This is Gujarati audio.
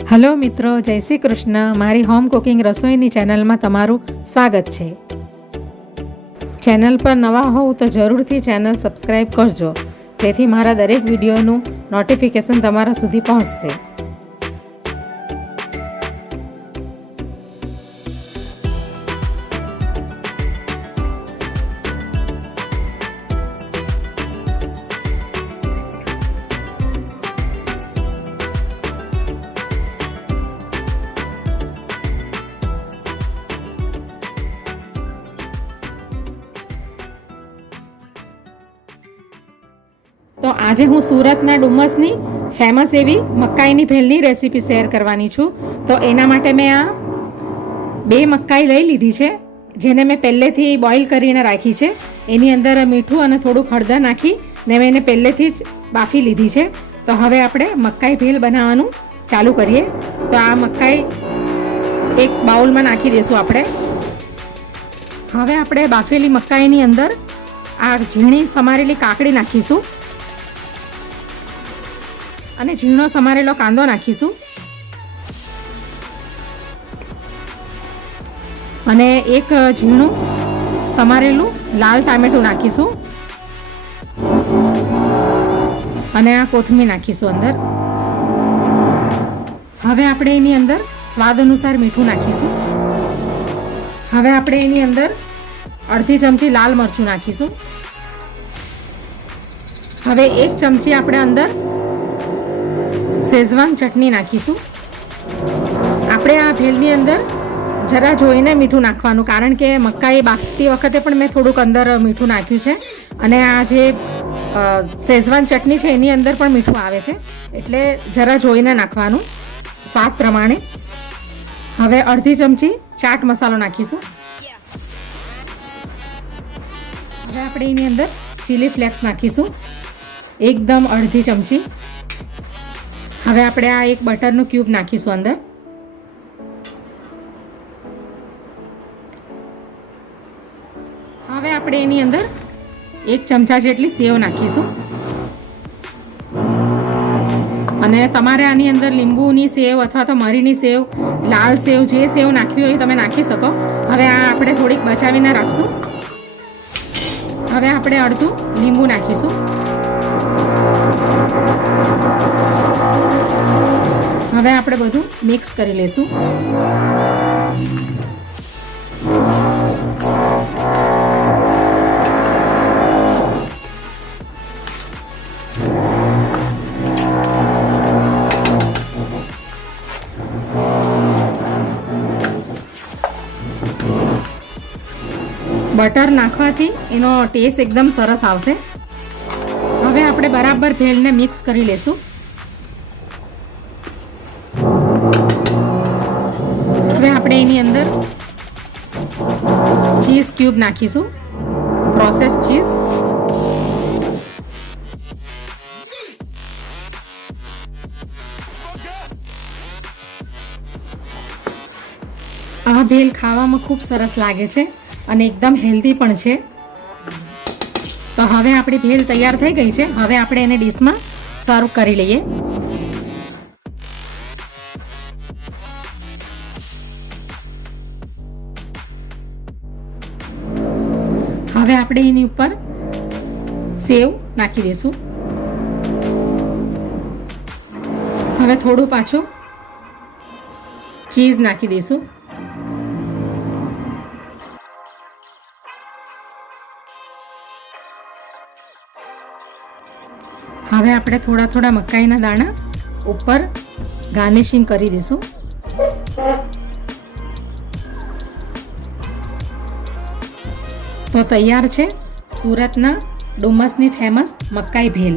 હલો મિત્રો, જય શ્રી કૃષ્ણ. મારી હોમ કુકિંગ રસોઈની ચેનલમાં તમારું સ્વાગત છે. ચેનલ પર નવા હોવ તો જરૂરથી ચેનલ સબસ્ક્રાઈબ કરજો, જેથી મારા દરેક વિડીયોનું નોટિફિકેશન તમારા સુધી પહોંચશે. તો આજે હું સુરતના ડુમસની ફેમસ એવી મકાઈની ભેલની રેસીપી શેર કરવાની છું. તો એના માટે મેં આ 2 મકાઈ લઈ લીધી છે, જેને મેં પહેલેથી બોઇલ કરીને રાખી છે. એની અંદર મીઠું અને થોડુંક હળદર નાખી ને મેં એને પહેલેથી જ બાફી લીધી છે. તો હવે આપણે મકાઈ ભેલ બનાવવાનું ચાલુ કરીએ. તો આ મકાઈ એક બાઉલમાં નાખી દઈશું આપણે. હવે આપણે બાફેલી મકાઈની અંદર આ ઝીણી સમારેલી કાકડી નાખીશું અને ઝીણો સમારેલો કાંદો નાખીશું અને એક ઝીણું સમારેલું લાલ ટામેટું નાખીશું અને આ કોથમીર નાખીશું અંદર. હવે આપણે એની અંદર સ્વાદ અનુસાર મીઠું નાખીશું. હવે આપણે એની અંદર અડધી ચમચી લાલ મરચું નાખીશું. હવે 1 ચમચી આપણે અંદર શેઝવાન ચટણી નાખીશું. આપણે આ ભેલની અંદર જરા જોઈને મીઠું નાખવાનું, કારણ કે મકાઈ બાફતી વખતે પણ મેં થોડુંક અંદર મીઠું નાખ્યું છે અને આ જે શેઝવાન ચટણી છે એની અંદર પણ મીઠું આવે છે, એટલે જરા જોઈને નાખવાનું સ્વાદ પ્રમાણે. હવે અડધી ચમચી ચાટ મસાલો નાખીશું. હવે આપણે એની અંદર ચીલી ફ્લેક્સ નાખીશું, એકદમ અડધી ચમચી. હવે આપણે આ એક બટરનું ક્યુબ નાખીશું અંદર. હવે આપણે એની અંદર 1 ચમચા જેટલી સેવ નાખીશું અને તમારે આની અંદર લીંબુની સેવ અથવા તો મરીની સેવ, લાલ સેવ, જે સેવ નાખવી હોય તમે નાખી શકો. હવે આ આપણે થોડીક બચાવીને રાખશું. હવે આપણે અડધું લીંબુ નાખીશું. હવે આપણે બધું મિક્સ કરી લઈશું. બટર નાખવાથી એનો ટેસ્ટ એકદમ સરસ આવશે. હવે આપણે બરાબર ભેલને મિક્સ કરી લઈશું. હવે આપણે એની અંદર ચીઝ ક્યુબ નાખીશું, પ્રોસેસ ચીઝ. આ ભેલ ખાવામાં ખૂબ સરસ લાગે છે અને એકદમ હેલ્ધી પણ છે. તો હવે આપણી ભેલ તૈયાર થઈ ગઈ છે. હવે આપણે એને ડીશમાં સર્વ કરી લઈએ. હવે આપણે એની ઉપર સેવ નાખી દઈશું. હવે થોડું પાછું ચીઝ નાખી દઈશું. હવે આપણે થોડા થોડા મકાઈના દાણા ઉપર ગાર્નિશિંગ કરી દઈશું. તો તૈયાર છે સુરતના ડુમસની ફેમસ મકાઈ ભેલ.